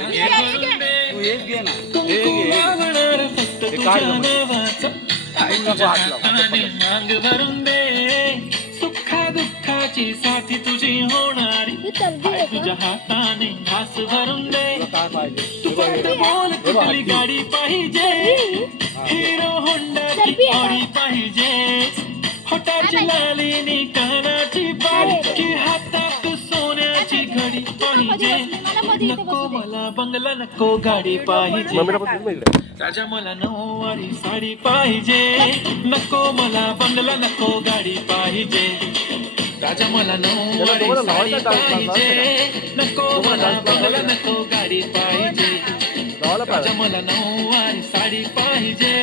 तू एक घे ना, मांग भरून दे, सुखा दुःखाची साथी तुझी होणारी, तुझ्या हाताने घास भरून दे. काय पाहिजे तू फक्त बोल कुठली गाडी पाहिजे, हिरो होंडाची ऑडी पाहिजे, होटाची लालीनी कानाची बाळी, की हातात सोन्याची घडी पाहिजे. नको मला बंगला, नको गाडी पाहिजे, राजा मला नऊवारी साडी पाहिजे. नको मला बंगला, नको गाडी पाहिजे, राजा मला नऊवारी साडी पाहिजे. नको मला बंगला, नको गाडी पाहिजे, राजा मला नऊवारी साडी पाहिजे.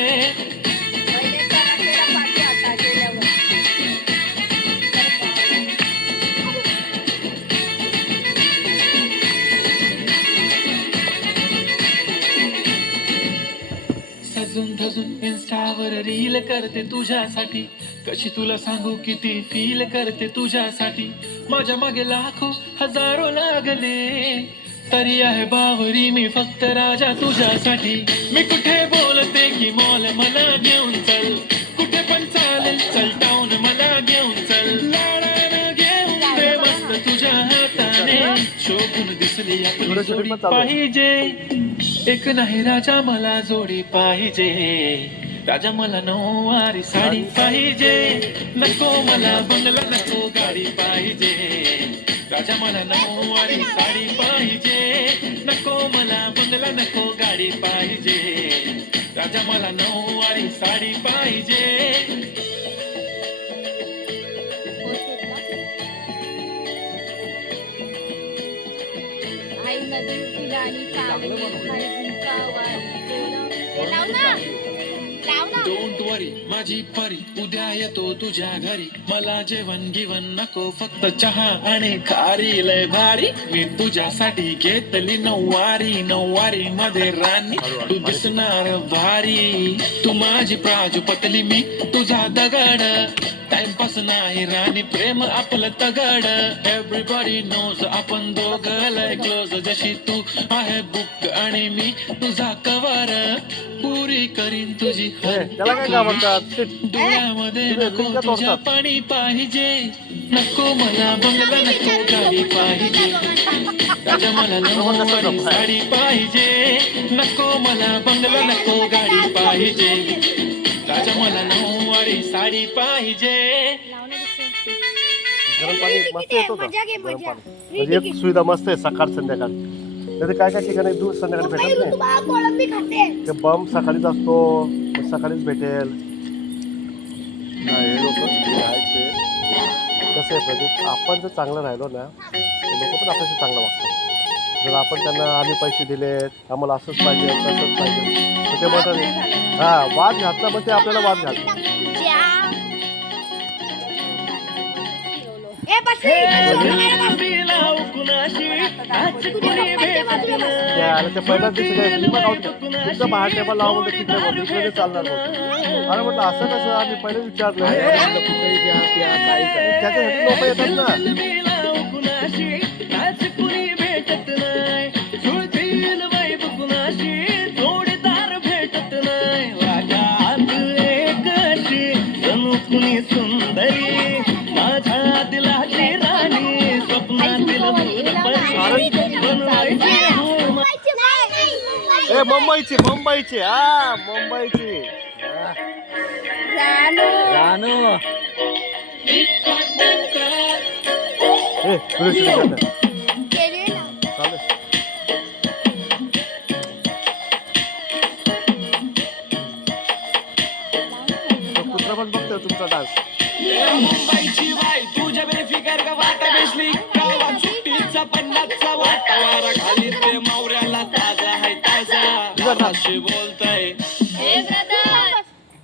सजून धजून इन्स्टावर रील करते तुझ्यासाठी, कशी तुला सांगू किती फील करते तुझ्यासाठी. माझ्या मागे लाखो हजारो लागले, तरी आहे बावरी मी फक्त राजा तुझ्यासाठी. मी कुठे बोलते की मॉल मला घेऊन चल, कुठे पण चालेल चल टाऊन मला घेऊन चल. लाडानं घेऊन दे मस्त तुझ्या हाताने, शोभून दिसली आपली जोडी पाहिजे. एक नाही राजा मला जोडी पाहिजे, राजा मला नऊवारी साडी पाहिजे. नको मला बंगला, नको गाडी पाहिजे, राजा मला नऊवारी साडी पाहिजे. नको मला बंगला, नको गाडी पाहिजे, राजा मला नऊवारी साडी पाहिजे. डोंट वरी माझी परी, उद्या येतो तुझ्या घरी. मला जेवण गिवण नको, फक्त चहा आणि खारी. लय भारी मी तुझ्यासाठी घेतली नऊवारी, नऊवारी मध्ये राणी तू दिसणार भारी. तू माझी प्राजूपतली, मी तुझा दगड. टाइमपास नाही राणी, प्रेम आपलं तगड. एव्हरीबडी नोज आपण दोघं लय क्लोज, जशी तू आहे बुक आणि मी तुझा कवर. पुरी करीन तुझी डोळ्यामध्ये नको तुझ्या पाणी पाहिजे. नको मला बंगला, नको गाडी पाहिजे, राजा मला नऊवारी साडी पाहिजे. नको मला बंगला, नको गाडी पाहिजे, राजा मला नऊवारी साडी पाहिजे. गरम पाणी मस्त येतो का? गरम पाणी म्हणजे एक सुविधा मस्त आहे सकाळ संध्याकाळ. नाही काय काय ठिकाणी दूध संध्याकाळी भेटत नाही, ते बम सकाळीच असतो, सकाळीच भेटेल. हे लोक राहायचे कसं आहे प्रदीप, आपण जर चांगलं राहिलो ना ते लोक पण आपल्याशी चांगलं वागतात. जर आपण त्यांना आम्ही पैसे दिलेत, आम्हाला असंच पाहिजे तसंच पाहिजे, तर ते म्हणतात हा वाद घातला, मग ते आपल्याला वाद घालतात. ते पहिल्याच दिवशी तुमचं बाहेर टेबल लावून म्हणतो तिकडे चालणार नव्हतं. अरे म्हटलं असं कसं, आम्ही पहिले विचारलं त्याच्यासाठी लोक येतात ना. ए मुंबईची मुंबईची हा मुंबईची रानू कुत्रा पण बघतोय तुमचा डान्स. मुंबईची बाई तुझ्या बेफिकर का वाटा बेसली, गावात सुट्टीचा पन्नासचा वाटा. वारा खाली ते मावऱ्याला ताजा आहे ताजा, अशी बोलताय.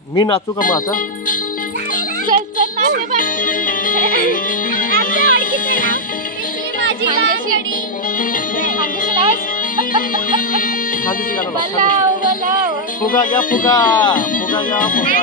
मी नाचू का मग आता? फुगा घ्या फुगा, फुगा घ्या फुगा.